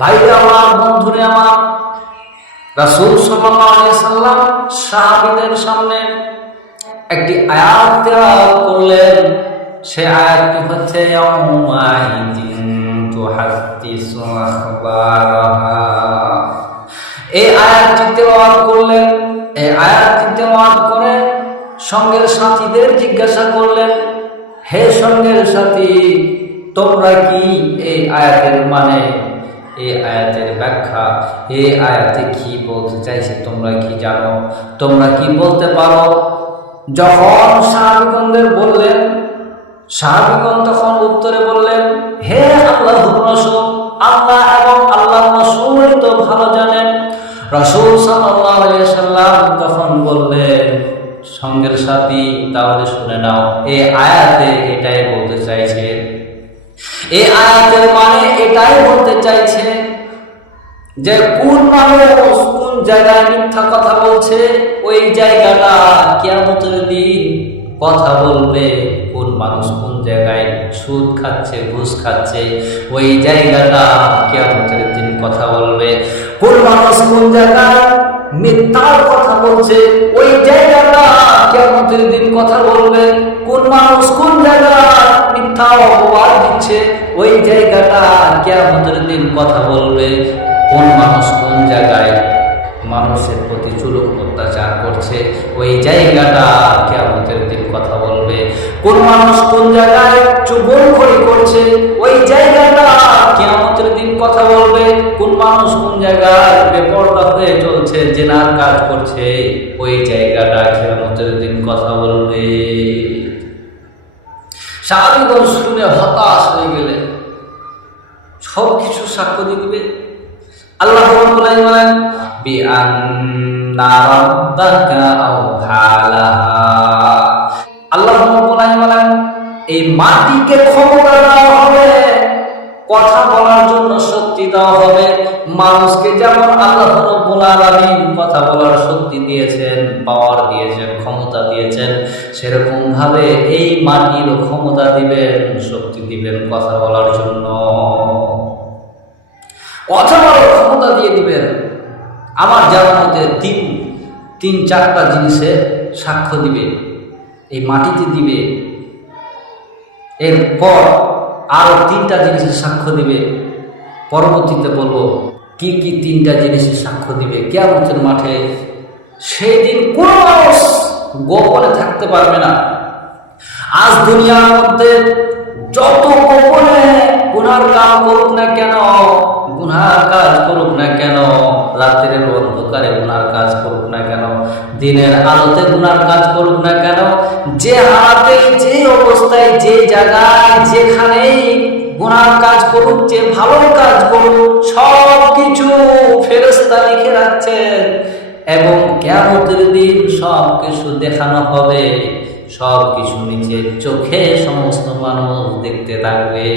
ভাইরা আমার, বন্ধুরে আমার, রাসূল সাল্লাল্লাহু আলাইহি সাল্লাম সাহাবীদের সামনে একটি আয়াত তেলাওয়াত করলেন। সে আয়াতটি হচ্ছে ইয়াউমাইযিন তুহাদ্দিসু আখবারাহা। এই আয়াতটি তেলাওয়াত করলেন। এই আয়াতটি তেলাওয়াত করে সঙ্গের সাথীদের জিজ্ঞাসা করলেন, হে সঙ্গের সাথী, তোমরা কি এই আয়াতের মানে, এই আয়াতের ব্যাখ্যা, এই আয়াতে কি বলতে চাইছে তোমরা কি জানো, তোমরা কি বলতে পারো? যখন সাহাবীগণদের বললেন, সাহাবীগণ তখন উত্তরে বললেন, হে আল্লাহর রাসূল, আল্লাহ এবং আল্লাহর রাসূলই তো ভালো জানেন। রাসূল সাল্লাল্লাহু আলাইহি সাল্লাম তখন বললেন, সঙ্গের সাথী, তাহলে শুনে নাও, এই আয়াতে এটাই বলতে চাইছে, এই আয়াতের মানে এটাই বলতে চাইছে যে কোন মানুষ কোন জায়গায় মিথ্যা কথা বলছে, ওই জায়গাটা কিয়ামতের দিন কথা বলবে। কোন মানুষ কোন জায়গায় সুদ খাচ্ছে, ঘুষ খাচ্ছে, ওই জায়গাটা কিয়ামতের দিন কথা বলবে। কোন মানুষ কোন জায়গায় মিথ্যার কথা বলছে, ওই জায়গাটা কিয়ামতের দিন কথা বলবে। কোন মানুষ কোন জায়গায় মিথ্যা অপবাদ দিচ্ছে, ওই জায়গাটা কিয়ামতের দিন কথা বলবে। কোন মানুষ কোন জায়গায় মানুষের প্রতি জুলুম অত্যাচার করছে, ওই জায়গাটা কিয়ামতের দিন কথা বলবে। কোন মানুষ কোন জায়গায় চুগলখড়ি করছে, ওই জায়গাটা কিয়ামতের দিন কথা বলবে। কোন মানুষ কোন জায়গায় বেপরোয়া হয়ে চলছে, জেনার কাজ করছে, ওই জায়গাটা কিয়ামতের দিন কথা বলবে। সাহাবীগণ শুনে হতাশ হয়ে গেলেন। সব কিছু সাক্ষ্য দিবে। আল্লাহ রাব্বুল আলামিন বলেন, বিআন্না রাব্বাকা আওহা লাহা। আল্লাহ রাব্বুল আলামিন বলেন, এই মাটিকে ক্ষমতা দেওয়া হবে, কথা বলার জন্য শক্তি দেওয়া হবে। মানুষকে যেমন আল্লাহ রাব্বুল আলামিন কথা বলার শক্তি দিয়েছেন, পাওয়ার দিয়েছেন, ক্ষমতা দিয়েছেন, সেরকম ভাবে এই মাটিরও ক্ষমতা দিবেন, শক্তি দিবেন কথা বলার জন্য। কথা বলার ক্ষমতা দিয়ে দিবেন। আমার জানার মধ্যে তিন চারটা জিনিসে সাক্ষ্য দিবে, এই মাটিতে দিবে, এরপর আরো তিনটা জিনিসের সাক্ষ্য দিবে। পরবর্তীতে বলবো কি কি তিনটা জিনিসের সাক্ষ্য দিবে কিয়ামতের মাঠে। সেই দিন কোন মানুষ গোপনে থাকতে পারবে না। আজ দুনিয়ার মধ্যে যত গোপনে গুনার কাজ করুক না কেন, গুনার কাজ করুক না কেন, রাতের অন্ধকারে গুনার কাজ করুক না কেন, দিনের আলোতে গুনার কাজ করুক না কেন, যে হাতে, যে অবস্থায়, যে জায়গায়, যেখানেই গুনার কাজ করুক, যে ভালো কাজ করুক, সব কিছু ফেরেশতা লিখে রাখছেন এবং কিয়ামতের দিন সব কিছু দেখানো হবে। সব কিছু নিচে চোখে সমস্ত মানুষ দেখতে থাকবে।